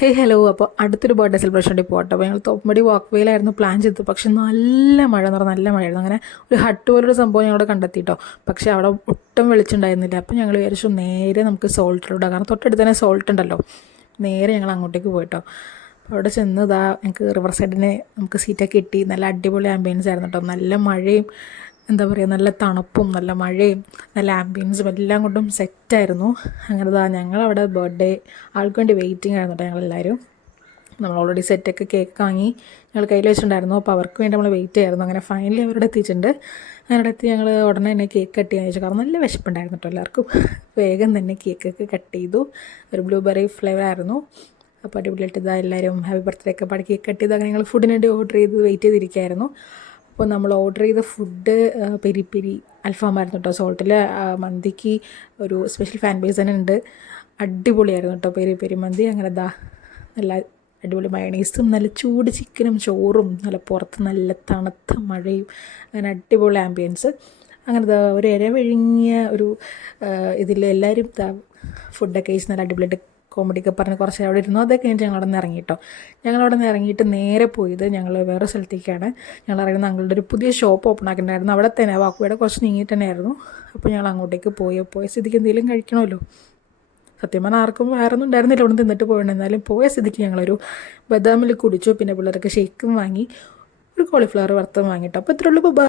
Hello. അപ്പോൾ അടുത്തൊരു birthday celebration വേണ്ടി പോകട്ടെ. അപ്പോൾ ഞങ്ങൾ തോപ്പുംപടി വാക്ക് വേയിലായിരുന്നു പ്ലാൻ ചെയ്തത്. പക്ഷെ നല്ല മഴ എന്ന് പറഞ്ഞാൽ നല്ല മഴയായിരുന്നു. അങ്ങനെ ഒരു ഹട്ട് പോലൊരു സംഭവം ഞങ്ങൾ കണ്ടെത്തിയിട്ടോ. പക്ഷേ അവിടെ ഒട്ടും വെളിച്ചുണ്ടായിരുന്നില്ല. അപ്പോൾ ഞങ്ങൾ വിചാരിച്ചു നേരെ നമുക്ക് സോൾട്ടിലൂടെ, കാരണം തൊട്ടടുത്ത് തന്നെ സോൾട്ട് ഉണ്ടല്ലോ. നേരെ ഞങ്ങൾ അങ്ങോട്ടേക്ക് പോയിട്ടോ. അപ്പോൾ അവിടെ ചെന്ന് ഞങ്ങൾക്ക് റിവർ സൈഡിന് നമുക്ക് സീറ്റൊക്കെ കിട്ടി. നല്ല അടിപൊളി ആംബിയൻസ് ആയിരുന്നു കേട്ടോ. നല്ല മഴയും എന്താ പറയുക, നല്ല തണുപ്പും നല്ല മഴയും നല്ല ആംബിയൻസും എല്ലാം കൊണ്ടും സെറ്റായിരുന്നു. അങ്ങനെ ഞങ്ങളവിടെ ബർത്ത്ഡേ ആൾക്ക് വേണ്ടി വെയിറ്റിംഗ് ആയിരുന്നു കേട്ടോ. ഞങ്ങളെല്ലാവരും നമ്മൾ ഓൾറെഡി സെറ്റൊക്കെ കേക്ക് വാങ്ങി ഞങ്ങൾ കയ്യിൽ വെച്ചിട്ടുണ്ടായിരുന്നു. അപ്പോൾ അവർക്ക് വേണ്ടി നമ്മൾ വെയിറ്റ് ചെയ്യായിരുന്നു. അങ്ങനെ ഫൈനലി അവരുടെ എത്തിയിട്ടുണ്ട്. അങ്ങനെ എത്തി ഞങ്ങൾ ഉടനെ തന്നെ കേക്ക് കട്ട് ചെയ്യാൻ വെച്ചു. കാരണം നല്ല വിശപ്പുണ്ടായിരുന്നു കേട്ടോ എല്ലാവർക്കും. വേഗം തന്നെ കേക്കൊക്കെ കട്ട് ചെയ്തു. ഒരു ബ്ലൂബെറി ഫ്ലേവർ ആയിരുന്നു. അപ്പോൾ അടിപൊളിയായിട്ട് എല്ലാവരും ഹാപ്പി ബർത്ത്ഡേ ഒക്കെ പാടി കേക്ക് കട്ട് ചെയ്ത് അങ്ങനെ ഞങ്ങൾ ഫുഡിന് വേണ്ടി ഓർഡർ ചെയ്ത് വെയിറ്റ് ചെയ്തിരിക്കുകയായിരുന്നു. അപ്പോൾ നമ്മൾ ഓർഡർ ചെയ്ത ഫുഡ് പെരി പെരി അൽഫാമായിരുന്നു കേട്ടോ. സോൾട്ടിൽ മന്തിക്ക് ഒരു സ്പെഷ്യൽ ഫാൻ ബേസ് തന്നെ ഉണ്ട്. അടിപൊളിയായിരുന്നു കേട്ടോ പെരി പെരി മന്തി. അങ്ങനെ നല്ല അടിപൊളി മയണീസും നല്ല ചൂട് ചിക്കനും ചോറും നല്ല പുറത്ത് നല്ല തണുത്ത മഴയും അങ്ങനെ അടിപൊളി ആംബിയൻസ്. അങ്ങനെ ഒരു ഇരവിഴുങ്ങിയ ഒരു ഇതിൽ എല്ലാവരും ഫുഡൊക്കെ കഴിച്ച് നല്ല അടിപൊളിയായിട്ട് കോമഡിയൊക്കെ പറഞ്ഞ് കുറച്ച് അവിടെ ഇരുന്നു. അതൊക്കെ കഴിഞ്ഞിട്ട് ഞങ്ങൾ അവിടെ നിന്ന് ഇറങ്ങിയിട്ടോ. ഞങ്ങളവിടെ നിന്ന് ഇറങ്ങിയിട്ട് നേരെ പോയത് ഞങ്ങൾ വേറെ സ്ഥലത്തേക്കാണ്. ഞങ്ങൾ ഇറങ്ങുന്ന ഞങ്ങളുടെ ഒരു പുതിയ ഷോപ്പ് ഓപ്പൺ ആക്കിയിട്ടുണ്ടായിരുന്നു. അവിടെ തന്നെ വാക്കുവയുടെ കുറച്ച് നീങ്ങിയിട്ട് തന്നെയായിരുന്നു. അപ്പോൾ ഞങ്ങൾ അങ്ങോട്ടേക്ക് പോയ സ്ഥിതിക്ക് എന്തെങ്കിലും കഴിക്കണമല്ലോ. സത്യം പറഞ്ഞാൽ ആർക്കും വേറൊന്നും ഉണ്ടായിരുന്നില്ല. അവിടെ തിന്നിട്ട് പോകണം. എന്നാലും പോയ സ്ഥിതിക്ക് ഞങ്ങളൊരു ബദാമിൽ കുടിച്ചു. പിന്നെ പിള്ളേർക്ക് ഷേക്കും വാങ്ങി, ഒരു കോളിഫ്ലവർ വറുത്തും വാങ്ങിയിട്ടോ. അപ്പോൾ ഇത്രയുള്ളൂ.